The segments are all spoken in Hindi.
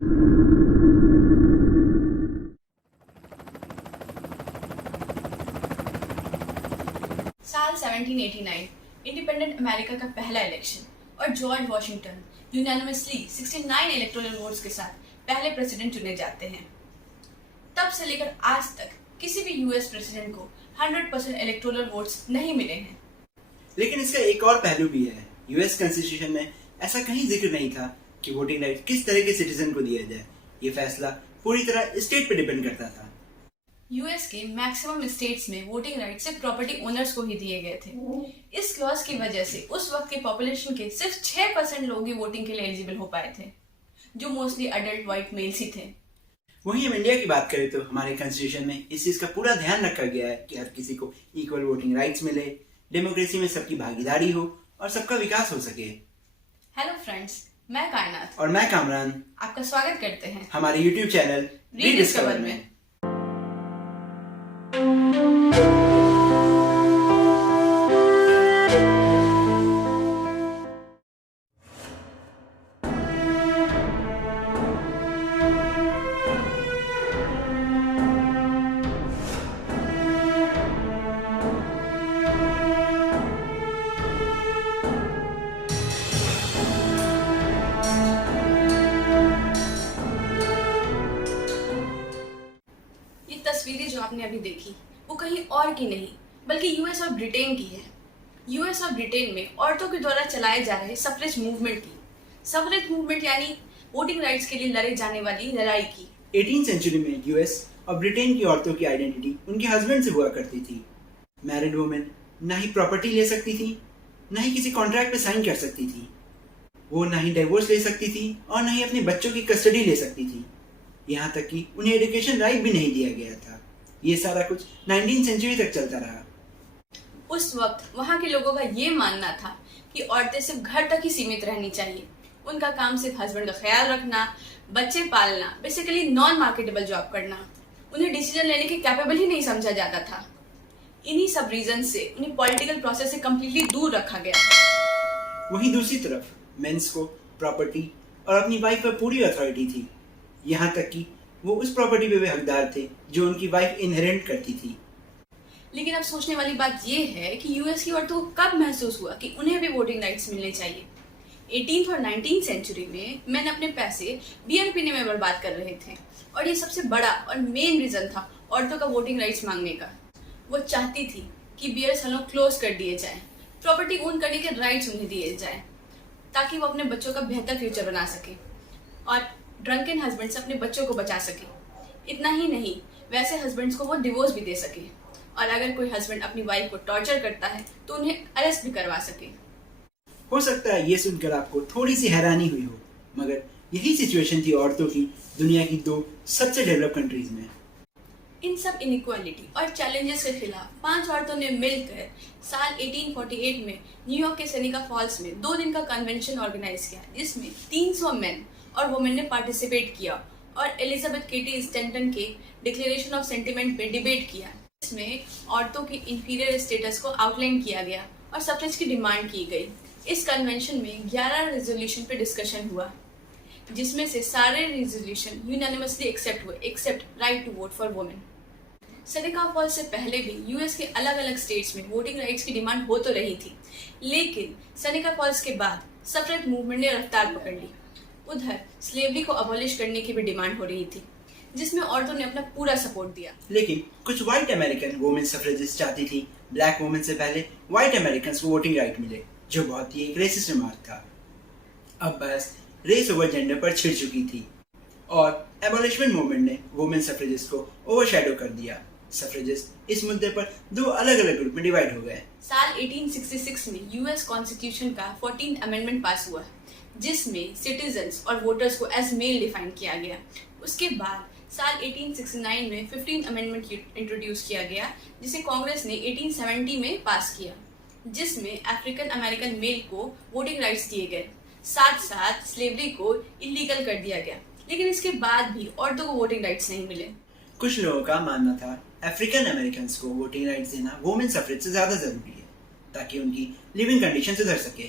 साल 1789 इंडिपेंडेंट अमेरिका का पहला इलेक्शन और George Washington unanimously 69 electoral votes के साथ पहले प्रेसिडेंट चुने जाते हैं। तब से लेकर आज तक किसी भी यूएस प्रेसिडेंट को 100% इलेक्टोरल वोट्स नहीं मिले हैं। लेकिन इसका एक और पहलू भी है। यूएस कॉन्स्टिट्यूशन में ऐसा कहीं जिक्र नहीं था कि वोटिंग राइट किस तरह के सिटीजन को दिया जाए। ये फैसला पूरी तरह स्टेट पे डिपेंड करता था। यूएस के मैक्सिमम स्टेट्स में वोटिंग राइट सिर्फ प्रॉपर्टी ओनर्स को ही दिए गए थे। इस क्लॉज की वजह से उस वक्त के पॉपुलेशन के सिर्फ 6% लोग ही वोटिंग के लिए एलिजिबल हो पाए थे, जो मोस्टली अडल्ट व्हाइट मेल्स ही थे। वहीं हम इंडिया की बात करें तो हमारे कॉन्स्टिट्यूशन में इस चीज का पूरा ध्यान रखा गया है कि हर किसी को इक्वल वोटिंग राइट्स मिले, डेमोक्रेसी में सबकी भागीदारी हो और सबका विकास हो सके। हेलो फ्रेंड्स, मैं कायनात और मैं कामरान आपका स्वागत करते हैं हमारे यूट्यूब चैनल रीडिस्कवर में। तस्वीरें जो आपने अभी देखी वो कहीं और की नहीं बल्कि यूएस और ब्रिटेन की है। यूएस और ब्रिटेन में औरतों के द्वारा चलाए जा रहे सफरेज मूवमेंट की। सफरेज मूवमेंट यानी वोटिंग राइट्स के लिए लड़े जाने वाली लड़ाई की। 18वीं सेंचुरी में यूएस और ब्रिटेन की औरतों की आइडेंटिटी उनके हस्बैंड से हुआ करती थी। मैरिड वुमेन ना ही प्रॉपर्टी ले सकती थी, ना ही किसी कॉन्ट्रैक्ट पे साइन कर सकती थी। वो ना ही डिवोर्स ले सकती थी और ना ही अपने बच्चों की कस्टडी ले सकती थी। यहाँ तक कि उन्हें एजुकेशन राइट भी नहीं दिया गया था। ये सारा कुछ 19वीं सेंचुरी तक चलता रहा। उस वक्त वहाँ के लोगों का ये मानना था कि औरतें सिर्फ घर तक ही सीमित रहनी चाहिए। उनका काम सिर्फ हस्बैंड का ख्याल रखना, बच्चे पालना, बेसिकली नॉन मार्केटेबल जॉब करना। उन्हें डिसीजन लेने के कैपेबल ही नहीं समझा जाता था। इन्हीं सब रीजन से उन्हें पॉलिटिकल प्रोसेस से कम्प्लीटली दूर रखा गया। वहीं दूसरी तरफ मेंस को प्रॉपर्टी और अपनी वाइफ पर पूरी अथॉरिटी थी। यहाँ तक कि वो उस प्रॉपर्टी पे भी हकदार थे जो उनकी वाइफ इनहेरिट करती थी। लेकिन अब सोचने वाली बात ये है कि यूएस की औरतों को कब महसूस हुआ कि उन्हें भी वोटिंग राइट्स मिलने चाहिए। 18th और 19th सेंचुरी में मैंने अपने पैसे बियर पीने में बर्बाद कर रहे थे और ये सबसे बड़ा और मेन रीजन था औरतों का वोटिंग राइट्स मांगने का। वो चाहती थी कि बियर सैलून क्लोज कर दिए जाए, प्रॉपर्टी ओन करने के राइट्स उन्हें दिए जाए ताकि वो अपने बच्चों का बेहतर फ्यूचर बना सके और ड्रंकन हस्बैंड से अपने बच्चों को बचा सके। इतना ही नहीं, वैसे हस्बैंड्स को वो डिवोर्स भी दे सके और अगर कोई हस्बैंड अपनी वाइफ को टॉर्चर करता है तो उन्हें अरेस्ट भी करवा सके। हो सकता है ये सुनकर आपको थोड़ी सी हैरानी हुई हो, मगर यही सिचुएशन थी औरतों की दुनिया की 2 सबसे डेवलप कंट्रीज में। इन सब इनइक्वालिटी और चैलेंजेस के खिलाफ 5 औरतों ने मिलकर साल 1848 में न्यूयॉर्क के सेनेका फॉल्स में 2 दिन का कन्वेंशन ऑर्गेनाइज किया, जिसमें 300 मेन और वुमेन ने पार्टिसिपेट किया और एलिजाबेथ केटी स्टैंटन के डिक्लेरेशन ऑफ सेंटिमेंट पे डिबेट किया। इसमें औरतों की इंफीरियर स्टेटस को आउटलाइन किया गया और सफ्रेज की डिमांड की गई। इस कन्वेंशन में 11 रेजोल्यूशन पे डिस्कशन हुआ, जिसमें से सारे रेजोल्यूशन यूनानिमसली एक्सेप्ट हुए accept right to vote for women. Seneca Falls से पहले भी यूएस के अलग अलग स्टेट्स में वोटिंग राइट्स की डिमांड हो तो रही थी, लेकिन सेनेका फॉल्स के बाद सफ्रेज मूवमेंट ने रफ्तार पकड़ ली। उधर स्लेवरी को अबॉलिश करने की भी डिमांड हो रही थी, जिसमें औरतों ने अपना पूरा सपोर्ट दिया। लेकिन कुछ व्हाइट अमेरिकन वुमेन सफ्रेजिस्ट चाहती थी ब्लैक वुमेन से पहले व्हाइट अमेरिकन को वोटिंग राइट मिले, जो बहुत ही एक रेसिस्ट रिमार्क था। अब बस रेस ओवर जेंडर पर छिड़ चुकी थी और एबॉलिशमेंट मूवमेंट ने वुमेन सफ्रेजिस्ट को ओवरशैडो कर दिया। सफ्रेजिस्ट इस मुद्दे पर 2 अलग अलग ग्रुप में डिवाइड हो गए। साल 1866 में यूएस कॉन्स्टिट्यूशन का 14th अमेंडमेंट पास हुआ, जिसमें सिटीजन्स और वोटर्स को एज मेल डिफाइन किया गया। उसके बाद साल 1869 में 15th अमेंडमेंट इंट्रोड्यूस किया गया, जिसे कांग्रेस ने 1870 में पास किया, जिसमें अफ्रीकन अमेरिकन मेल को वोटिंग राइट्स दिए गए। साथ साथ स्लेवरी को इलीगल कर दिया गया, लेकिन इसके बाद भी औरतों को वोटिंग राइट्स नहीं मिले। कुछ लोगों का मानना था अफ्रीकन अमेरिकन को वोटिंग राइट्स देना वुमेन सफ्रेज से ज्यादा जरूरी है ताकि उनकी लिविंग कंडीशन सुधर सके।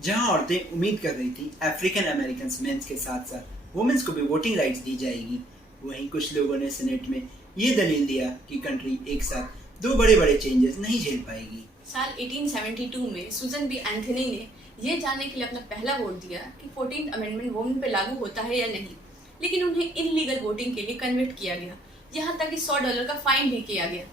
जहां औरतें उम्मीद कर रही थी अफ्रीकन अमेरिकन मेंस के साथ साथ वुमेन्स को भी वोटिंग राइट्स दी जाएगी। वहीं कुछ लोगों ने सेनेट में ये दलील दिया कि कंट्री एक साथ दो बड़े बड़े चेंजेस नहीं झेल पाएगी। साल 1872 में सुजन बी एंथनी ने यह जानने के लिए अपना पहला वोट दिया कि 14th अमेंडमेंट वुमेन पर लागू होता है या नहीं, लेकिन उन्हें इनलीगल वोटिंग के लिए कन्विक्ट किया गया, यहाँ तक कि $100 का फाइन भी किया गया,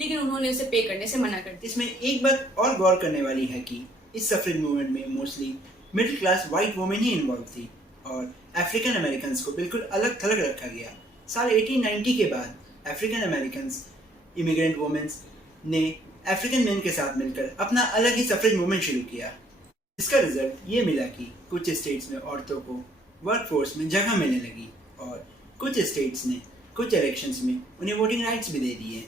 लेकिन उन्होंने उसे पे करने से मना कर दिया। इसमें एक बात और गौर करने वाली है कि इस सफरेज मूवमेंट में mostly middle class white women ही इन्वॉल्व थी और अफ्रीकन अमेरिकन को बिल्कुल अलग थलग रखा गया। साल 1890 के बाद अफ्रीकन अमेरिकन इमिग्रेंट वुमेन्स ने अफ्रीकन मेन के साथ मिलकर अपना अलग ही सफरेज मूवमेंट शुरू किया। इसका रिजल्ट ये मिला कि कुछ स्टेट्स में औरतों को वर्कफोर्स में जगह मिलने लगी और कुछ स्टेट्स ने कुछ इलेक्शंस में उन्हें वोटिंग राइट्स भी दे दिए।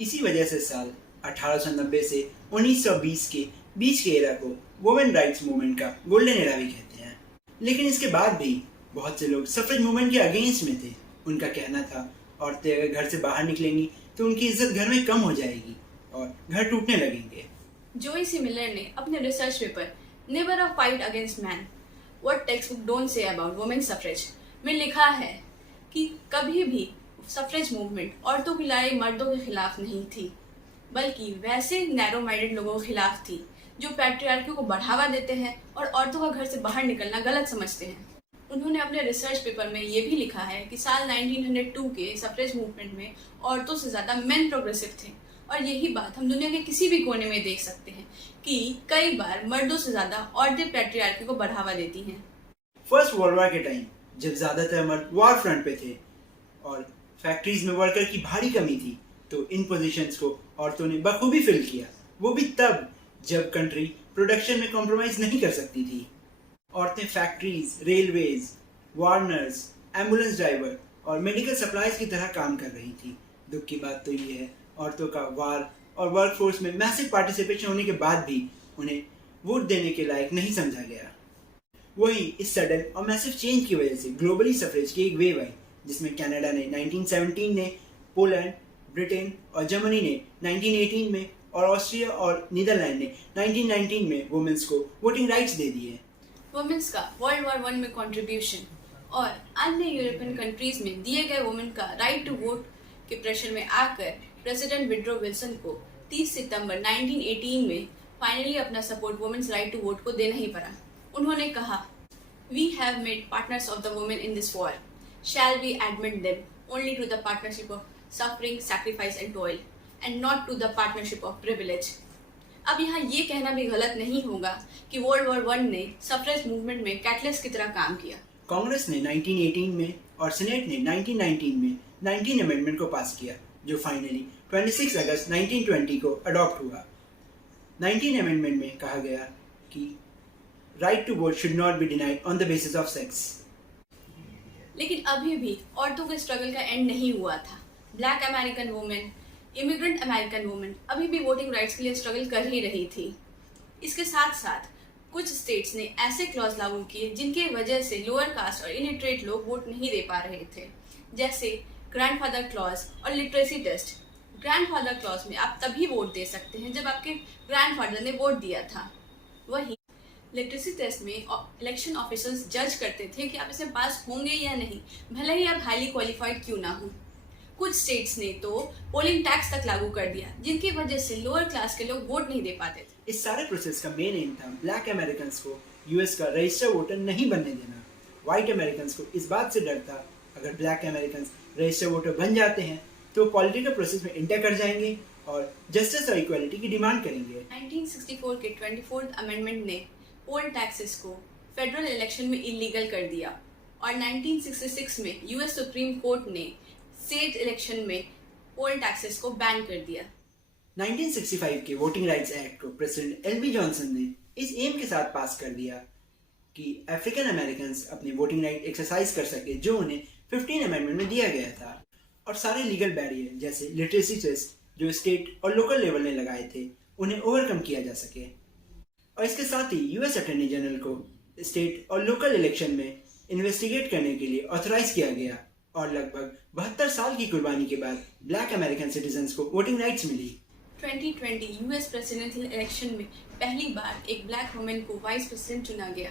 इसी वजह से साल 1890 से 1920 के बीच के एरा को वुमेन राइट्स मूवमेंट का गोल्डन एरा भी कहते हैं। लेकिन इसके बाद भी बहुत से लोग सफरेज मूवमेंट के अगेंस्ट में थे। उनका कहना था औरतें अगर घर से बाहर निकलेंगी तो उनकी इज्जत घर में कम हो जाएगी और घर टूटने लगेंगे। जोई सी मिलर ने अपने research paper never a fight against man what text book don't say about women suffrage में लिखा है कि कभी भी सफरेज मूवमेंट औरतों की लड़ाई मर्दों के खिलाफ नहीं थी, बल्कि वैसे नैरो माइंडेड लोगों के खिलाफ थी जो पैट्रियार्की को बढ़ावा देते हैं और औरतों का घर से बाहर निकलना गलत समझते हैं। उन्होंने अपने रिसर्च पेपर में ये भी लिखा है कि साल 1902 के सफरेज मूवमेंट में औरतों से ज़्यादा मेन प्रोग्रेसिव थे, और यही बात हम दुनिया के किसी भी कोने में देख सकते हैं कि कई बार मर्दों से ज़्यादा औरतें पैट्रियार्की को बढ़ावा देती हैं। फर्स्ट वर्ल्ड वॉर के टाइम जब ज़्यादातर मर्द वॉर फ्रंट पे थे और फैक्ट्रीज में वर्कर की भारी कमी थी, तो इन पोजीशंस को औरतों ने बखूबी फिल किया, वो भी तब जब कंट्री प्रोडक्शन में कॉम्प्रोमाइज नहीं कर सकती थी। औरतें factories, railways, Warners, ambulance driver और मेडिकल सप्लाईज की तरह काम कर रही थी। दुख की बात तो ये है, औरतों का वार और वर्कफोर्स में मैसिव पार्टिसिपेशन होने के बाद भी उन्हें वोट देने के लायक नहीं समझा गया। वहीं इस सडन और मैसिव चेंज की वजह से ग्लोबली सफरेज की एक वेव आई, जिसमें कनाडा ने 1917 में, पोलैंड, ब्रिटेन और जर्मनी ने 1918 में और ऑस्ट्रिया और नीदरलैंड ने 1919 में वुमेन्स को वोटिंग राइट्स दे दिए। वुमेन्स का वर्ल्ड वॉर 1 में कंट्रीब्यूशन और अन्य यूरोपियन कंट्रीज में दिए गए वुमेन का राइट टू वोट के प्रेशर में आकर प्रेसिडेंट विड्रो विल्सन को 30 सितंबर 1918 में फाइनली अपना support women's right to vote को देना ही पड़ा। उन्होंने कहा, we have made partners of the women in this war, shall we admit them only to the partnership of suffering, sacrifice and toil and not to the partnership of privilege। अब यहाँ ये कहना भी गलत नहीं होगा कि वर्ल्ड वॉर 1 ने सफरेज मूवमेंट में कैटलिस्ट की तरह काम किया। कांग्रेस ने 1918 में और सीनेट ने 1919 में 19 अमेंडमेंट को पास किया, जो फाइनली 26 अगस्त 1920 को अडॉप्ट हुआ। 19 अमेंडमेंट में कहा गया कि right to vote should not be denied on the basis of sex. लेकिन अभी भी औरतों के स्ट्रगल का एंड नहीं हुआ था। Black American women, immigrant American women अभी भी वोटिंग राइट्स के लिए स्ट्रगल कर ही रही थी। इसके साथ साथ कुछ स्टेट्स ने ऐसे क्लॉज लागू किए जिनकी वजह से लोअर कास्ट और इलिटरेट लोग वोट नहीं दे पा रहे थे, जैसे ग्रैंडफादर क्लॉज और लिटरेसी टेस्ट। ग्रैंडफादर क्लॉज में आप तभी वोट दे सकते हैं जब आपके ग्रैंडफादर ने वोट दिया था। वहीं लिटरेसी टेस्ट में इलेक्शन ऑफिसर्स जज करते थे कि आप इसमें पास होंगे या नहीं, भले ही आप हाईली क्वालिफाइड क्यों ना हो। कुछ स्टेट्स ने तो पोलिंग टैक्स तक लागू कर दिया, जिनकी वजह से लोअर क्लास के लोग वोट नहीं दे पाते थे। इस सारे प्रोसेस का मेन एम था ब्लैक अमेरिकन को यूएस का रजिस्टर्ड वोटर नहीं बनने देना। वाइट अमेरिकन को इस बात से डर था, अगर ब्लैक अमेरिकन रजिस्टर्ड वोटर बन जाते हैं तो पॉलिटिकल प्रोसेस में इंटर कर जाएंगे और जस्टिस और इक्वालिटी की डिमांड करेंगे। 1964 के 24th अमेंडमेंट ने पोल टैक्सेस को फेडरल इलेक्शन में इलीगल कर दिया और 1966 में यूएस सुप्रीम कोर्ट ने स्टेट इलेक्शन में पोल टैक्सेस को बैन कर दिया। 1965 के वोटिंग राइट्स एक्ट को प्रेसिडेंट एलबी जॉनसन ने इस एम के साथ पास कर दिया कि अफ्रीकन अमेरिकन अपने वोटिंग राइट एक्सरसाइज कर सके, जो उन्हें 15 अमेंडमेंट में दिया गया था। और सारे लीगल बैरियर जैसे लिटरेसी टेस्ट जो स्टेट और लोकल लेवल ने लगाए थे, उन्हें ओवरकम किया जा सके। और इसके साथ ही यूएस अटॉर्नी जनरल को स्टेट और लोकल इलेक्शन में इन्वेस्टिगेट करने के लिए ऑथराइज किया गया और लगभग 72 साल की कुर्बानी के बाद ब्लैक अमेरिकन सिटीजन्स को वोटिंग राइट्स मिली। 2020 यूएस प्रेसिडेंशियल इलेक्शन में पहली बार एक ब्लैक वुमेन को वाइस प्रेसिडेंट चुना गया।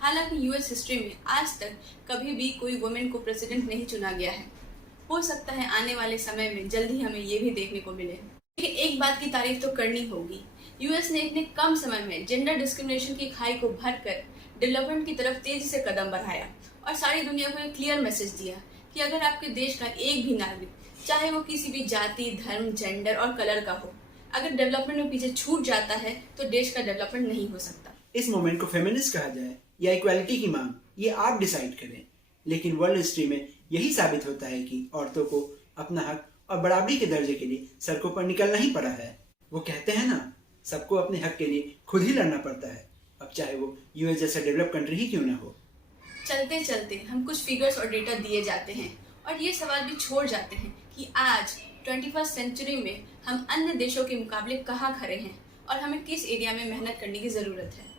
हालांकि यूएस हिस्ट्री में आज तक कभी भी कोई वुमेन को प्रेसिडेंट नहीं चुना गया है। हो सकता है आने वाले समय में जल्दी हमें ये भी देखने को मिले। लेकिन एक बात की तारीफ तो करनी होगी, यूएस ने इतने कम समय में जेंडर डिस्क्रिमिनेशन की खाई को भरकर डेवलपमेंट की तरफ तेजी से कदम बढ़ाया और सारी दुनिया को एक क्लियर मैसेज दिया कि अगर आपके देश का एक भी नागरिक, चाहे वो किसी भी जाति, धर्म, जेंडर और कलर का हो, अगर डेवलपमेंट में पीछे छूट जाता है तो देश का डेवलपमेंट नहीं हो सकता। इस मोमेंट को फेमिनिस्ट कहा जाए या इक्वालिटी की मांग, ये आप डिसाइड करें, लेकिन वर्ल्ड हिस्ट्री में यही साबित होता है कि औरतों को अपना हक और बराबरी के दर्जे के लिए सड़कों पर निकलना ही पड़ा है। वो कहते हैं ना, सबको अपने हक के लिए खुद ही लड़ना पड़ता है, अब चाहे वो यूएस जैसा डेवलप कंट्री ही क्यों ना हो। चलते चलते हम कुछ फिगर्स और डेटा दिए जाते हैं और ये सवाल भी छोड़ जाते हैं कि आज 21st सेंचुरी में हम अन्य देशों के मुकाबले कहाँ खड़े हैं और हमें किस एरिया में मेहनत करने की ज़रूरत है।